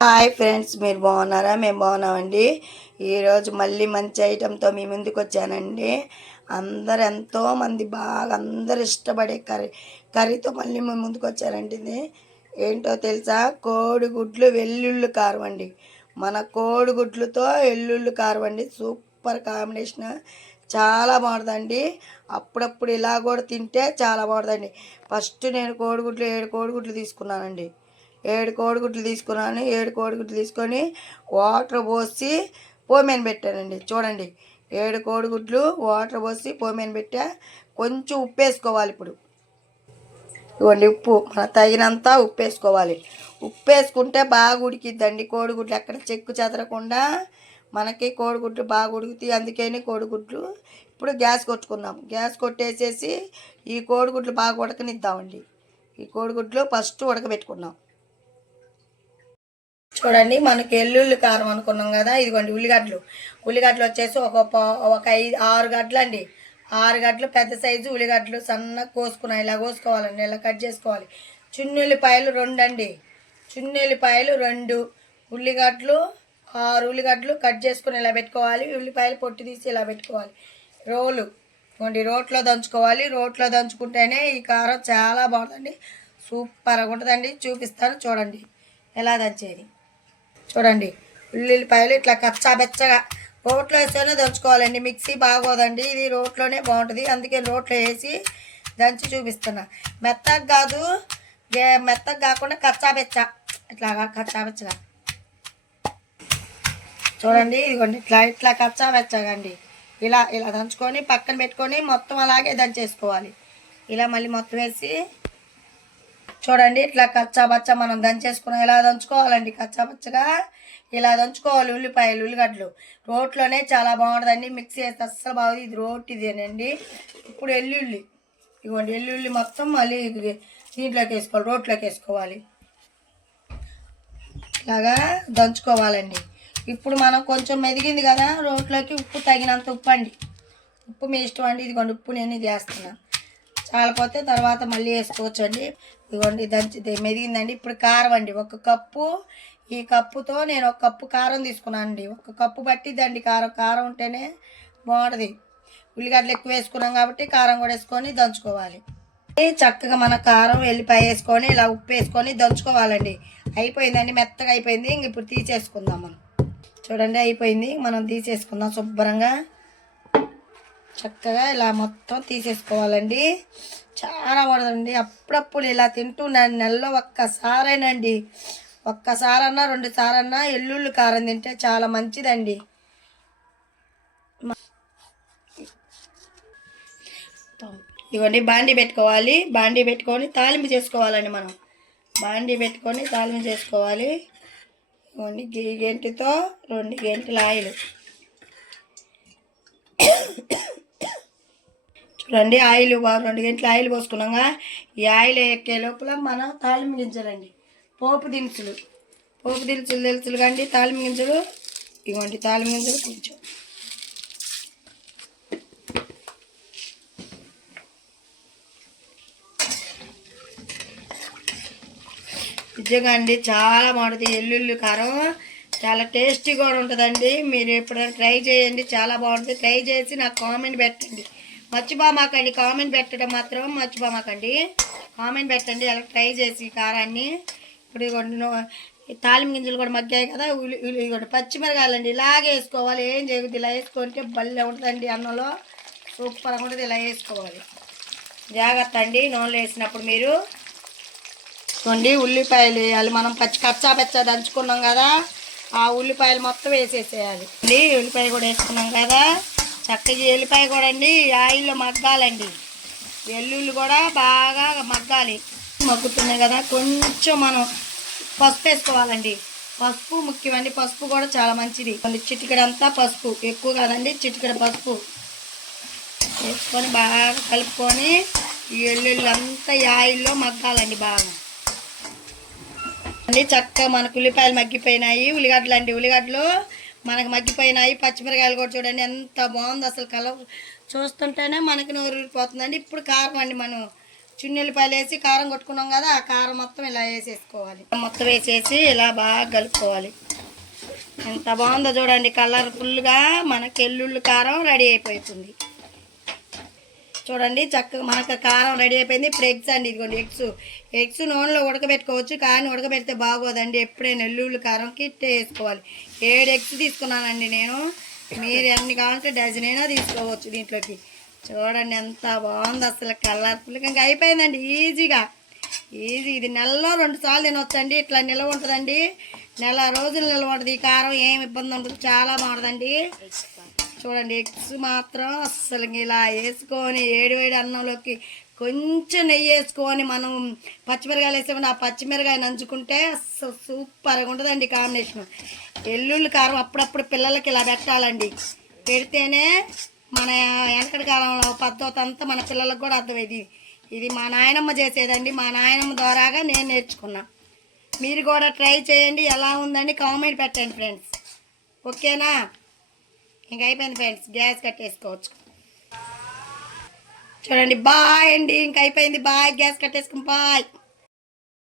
Hi friends మీరు బాగున్నారా? మేము బాగున్నామండి. ఈరోజు మళ్ళీ మంచి ఐటెంతో మీ ముందుకు వచ్చానండి. అందరు ఎంతో మంది బాగా అందరు ఇష్టపడే కర్రీ కర్రీతో మళ్ళీ మీ ముందుకు వచ్చారండి ఇది. ఏంటో తెలుసా? కోడిగుడ్లు వెల్లుల్లి కారం అండి. మన కోడిగుడ్లతో వెల్లుల్లి కారం అండి. Super combination. చాలా బాగుంటుందండి. అప్పుడప్పుడు ఇలా కూడా తింటే చాలా బాగుంటుందండి. ఫస్ట్ నేను కోడిగుడ్లు ఏడు కోడిగుడ్లు తీసుకున్నానండి. ఏడు కోడిగుడ్లు తీసుకున్నాను ఏడు కోడిగుడ్లు తీసుకొని వాటర్ పోసి పోమేను పెట్టానండి. చూడండి ఏడు కోడిగుడ్లు వాటర్ పోసి పోమేను పెట్టా. కొంచెం ఉప్పు వేసుకోవాలి ఇప్పుడు. ఇవ్వండి ఉప్పు మన తగినంత ఉప్పు వేసుకోవాలి. ఉప్పు వేసుకుంటే బాగా ఉడికిద్దండి కోడిగుడ్లు. ఎక్కడ చెక్కు చెదరకుండా మనకి కోడిగుడ్లు బాగా ఉడుకుతాయి. అందుకని కోడిగుడ్లు ఇప్పుడు గ్యాస్ కొట్టుకుందాం. గ్యాస్ కొట్టేసేసి ఈ కోడిగుడ్లు బాగా ఉడకనిద్దామండి. ఈ కోడిగుడ్లు ఫస్ట్ ఉడకబెట్టుకున్నాం చూడండి మనకి ఎల్లుల్లి కారం అనుకున్నాం కదా ఇదిగోండి ఉల్లిగడ్డలు. ఉల్లిగడ్డలు వచ్చేసి ఒక పా- ఒక ఐదు ఆరు గడ్డలు అండి ఆరు గడ్డలు పెద్ద సైజు ఉల్లిగడ్డలు సన్నగా కోసుకున్నాయి ఇలా కోసుకోవాలండి ఇలా కట్ చేసుకోవాలి. చున్నుల్లిపాయలు రెండు అండి చున్నుల్లిపాయలు రెండు. ఉల్లిగడ్డలు ఆరు ఉల్లిగడ్డలు కట్ చేసుకుని ఇలా పెట్టుకోవాలి. ఉల్లిపాయలు పొట్టు తీసి ఇలా పెట్టుకోవాలి. రోలు. ఇదిగోండి రోట్లో దంచుకోవాలి. రోట్లో దంచుకుంటేనే ఈ కారం చాలా బాగుంటుంది సూపర్గా ఉంటుందండి. చూపిస్తాను చూడండి. ఎలా దంచేది. చూడండి. ఉల్లిపాయలు ఇట్లా కచ్చాబెచ్చగా రోట్లో వేస్తేనే దంచుకోవాలండి. మిక్సీ బాగోదండి. ఇది రోట్లోనే బాగుంటుంది. అందుకే రోట్లో వేసి దంచి చూపిస్తున్నా. మెత్తగా కాదు మెత్తగా కాకుండా కచ్చాబెచ్చ ఇట్లా ఇట్లాగా చూడండి ఇదిగోండి. ఇట్లా ఇట్లా కచ్చాబెచ్చగా అండి ఇలా ఇలా దంచుకొని పక్కన పెట్టుకొని మొత్తం అలాగే దంచేసుకోవాలి. ఇలా మళ్ళీ మొత్తం వేసి చూడండి ఇట్లా కచ్చాబచ్చ మనం దంచేసుకున్నాం ఇలా దంచుకోవాలండి? కచ్చా బచ్చగా ఇలా దంచుకోవాలి ఉల్లిపాయలు ఉల్లిగడ్డలు. రోట్లోనే చాలా బాగుంటుందండి. మిక్సీ వేస్తే అస్సలు బాగుంది. ఇది రోట్ ఇదేనండి ఇప్పుడు ఎల్లుల్లి. ఇదిగోండి ఎల్లుల్లి మొత్తం మళ్ళీ దీంట్లోకి వేసుకోవాలి రోట్లోకి వేసుకోవాలి. ఇలాగా దంచుకోవాలండి. ఇప్పుడు మనం కొంచెం మెదిగింది కదా రోట్లోకి ఉప్పు తగినంత ఉప్పు అండి ఉప్పు మీ ఇష్టం అండి. ఇదిగోండి ఉప్పు నేను ఇది వేస్తున్నాను చాలపోతే తర్వాత మళ్ళీ వేసుకోవచ్చు అండి ఇదిగోండి దంచి మెదిగిందండి. ఇప్పుడు కారం అండి. ఒక కప్పు ఈ కప్పుతో నేను ఒక కప్పు కారం తీసుకున్నాను అండి ఒక కప్పు పట్టిద్దండి కారం. కారం ఉంటేనే బాగుంటుంది. ఉల్లిగడ్డలు ఎక్కువ వేసుకున్నాం కాబట్టి కారం కూడా వేసుకొని దంచుకోవాలి. చక్కగా మన కారం వెల్లిపాయ వేసుకొని ఇలా ఉప్పు వేసుకొని దంచుకోవాలండి. అయిపోయిందండి మెత్తగా అయిపోయింది. ఇంక ఇప్పుడు తీసేసుకుందాం మనం. చూడండి అయిపోయింది. మనం తీసేసుకుందాం శుభ్రంగా. చక్కగా ఇలా మొత్తం తీసేసుకోవాలండి. చాలా పడుతుంది అప్పుడప్పుడు ఇలా తింటున్నాను నెలలో ఒక్కసారేనండి. ఒక్కసారన్నా రెండు సారన్నా ఎల్లుల్లి కారం తింటే చాలా మంచిదండి. ఇవ్వండి బాండి పెట్టుకోవాలి. బాండి పెట్టుకొని తాలింపు చేసుకోవాలండి మనం. బాండి పెట్టుకొని తాలింపు చేసుకోవాలి. ఇవ్వండి గీ గంటితో రెండు గంటల ఆయిల్. రండి ఆయిల్ రెండు గంటల ఆయిల్ పోసుకున్నాగా. ఈ ఆయిల్ ఎక్కే లోపల మనం తాలింపు గింజలండి. పోపు దినుసులు. పోపు దినుసులు దినుసులు కండి తాలింపు గింజలు. ఇవ్వండి తాలింపు గింజలు కొంచెం. నిజంగా అండి చాలా బాగుంటుంది. ఎల్లుల్లి కారం చాలా టేస్టీగా ఉంటుందండి. మీరు ఎప్పుడైనా ట్రై చేయండి చాలా బాగుంటుంది. ట్రై చేసి నాకు కామెంట్ పెట్టండి. మర్చిపోమాకండి కామెంట్ పెట్టడం మాత్రం మర్చిపోమాకండి. కామెంట్ పెట్టండి అలా ట్రై చేసి కారాన్ని. ఇప్పుడు ఇదిగోండి గింజలు కూడా మగ్గాయి కదా ఉల్లి ఉల్లి ఇదిగోండి పచ్చిమిరకాయలండి. ఇలాగే వేసుకోవాలి ఏం చేయకూడదు ఇలా వేసుకుంటే భలే ఉంటుందండి అన్నంలో. సూపర్గా ఉంటుంది ఇలా వేసుకోవాలి. జాగ్రత్త అండి నూనెలో వేసినప్పుడు మీరు. చూడండి ఉల్లిపాయలు వేయాలి మనం పచ్చి కచ్చా పచ్చా దంచుకున్నాం కదా ఆ ఉల్లిపాయలు మొత్తం వేసేసేయాలి. అండి ఉల్లిపాయ కూడా వేసుకున్నాం కదా. చక్కగా ఎల్లిపాయ కూడా అండి ఈ ఆయిల్లో మగ్గాలండి. వెల్లుల్లి కూడా బాగా మగ్గాలి. మగ్గుతున్నాయి కదా కొంచెం మనం పసుపు వేసుకోవాలండి. పసుపు ముఖ్యమండి పసుపు కూడా చాలా మంచిది. చిటికడ అంతా పసుపు ఎక్కువ కాదండి చిటికడ పసుపు వేసుకొని బాగా కలుపుకొని ఈ వెల్లుల్లి అంతా ఈ ఆయిల్లో మగ్గాలండి బాగా. అండి చక్కగా మనకు ఉల్లిపాయలు మగ్గిపోయినాయి ఉల్లిగడ్డలు అండి ఉల్లిగడ్డలు మనకు మగ్గిపోయినాయి పచ్చిమిరకాయలు కూడా చూడండి ఎంత బాగుంది అసలు కలర్. చూస్తుంటేనే మనకి నోరు ఊరిపోతుందండి. ఇప్పుడు కారం అండి మనం చున్నెల్లిపాయలు వేసి కారం కొట్టుకున్నాం కదా ఆ కారం మొత్తం ఇలా వేసేసుకోవాలి. మొత్తం వేసేసి ఇలా బాగా కలుపుకోవాలి. ఎంత బాగుందో చూడండి కలర్ఫుల్గా మనకి ఎల్లుల్లి కారం రెడీ అయిపోతుంది. చూడండి చక్కగా మనకు కారం రెడీ అయిపోయింది. ఇప్పుడు ఎగ్స్ అండి ఇదిగోండి ఎగ్స్. ఎగ్స్ నూనెలో ఉడకబెట్టుకోవచ్చు కానీ ఉడకబెడితే బాగోదండి. ఎప్పుడైనా ఎల్లుళ్ళు కారంకి కిట్టే వేసుకోవాలి. ఏడు ఎగ్స్ తీసుకున్నానండి నేను. మీరు ఎన్ని కావాలంటే డజన్ అయినా తీసుకోవచ్చు దీంట్లోకి. చూడండి ఎంత బాగుంది అసలు కలర్ఫుల్గా ఇంకా అయిపోయిందండి ఈజీగా. ఈజీ ఇది నెలలో రెండు సార్లు తినొచ్చండి ఇట్లా నిల్వ ఉంటుందండి. నెల రోజులు నిల్వ ఉంటుంది ఈ కారం ఏమి ఇబ్బంది ఉండదు చాలా బాగుంటుందండి. చూడండి ఎగ్స్ మాత్రం అస్సలు ఇలా వేసుకొని ఏడు వేడి అన్నంలోకి కొంచెం నెయ్యి వేసుకొని మనం పచ్చిమిరకాయలు వేసామంటే ఆ పచ్చిమిరకాయ నంచుకుంటే అస్సలు సూపర్గా ఉంటుందండి కాంబినేషన్. ఎల్లుల్లి కారం అప్పుడప్పుడు పిల్లలకి ఇలా పెట్టాలండి. పెడితేనే మన వెనకటి కాలంలో పద్ధతి అంతా మన పిల్లలకు కూడా అర్థమైంది. ఇది మా నాయనమ్మ చేసేదండి. మా నాయనమ్మ ద్వారాగా నేను నేర్చుకున్నా. మీరు కూడా ట్రై చేయండి. ఎలా ఉందండి కామెంట్ పెట్టండి ఫ్రెండ్స్. ఓకేనా? ఇంకా అయిపోయింది ఫ్రెండ్స్ గ్యాస్ కట్టేసుకోవచ్చు. చూడండి బాయ్ అండి. ఇంక అయిపోయింది బాయ్. Gas కట్టేసుకుని bye.